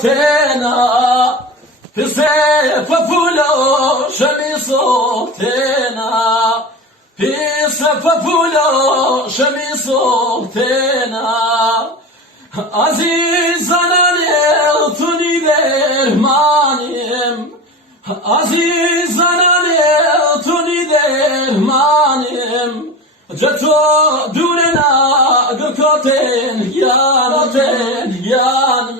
tena, se populo shemiso tena, se populo shemiso tena. Azizan anel tuni dermanim, azizan anel tuni dermanim. Jato dunena gurkoten yanım.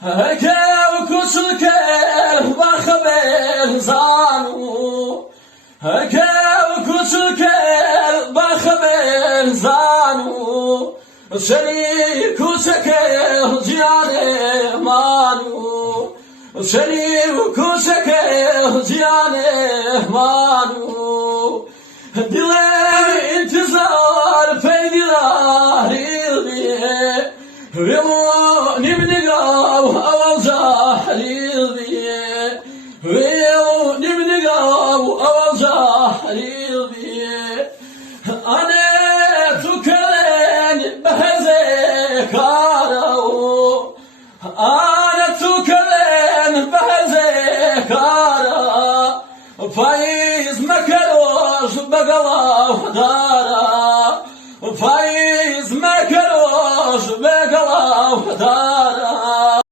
Herkev kusulkev bakhaber zanu. Herkev kusulkev bakhaber zanu. Şerif kusulkev ciyane manu. Şerif kusulkev ciyane manu. Dilem intizar peydirar ilmiye. Velo nimnigav avazah ilmiye. Velo nimnigav avazah ilmiye. Ane tukelen beheze karao. Ane tukelen beheze kara. Faiz mekaroş bagalav da.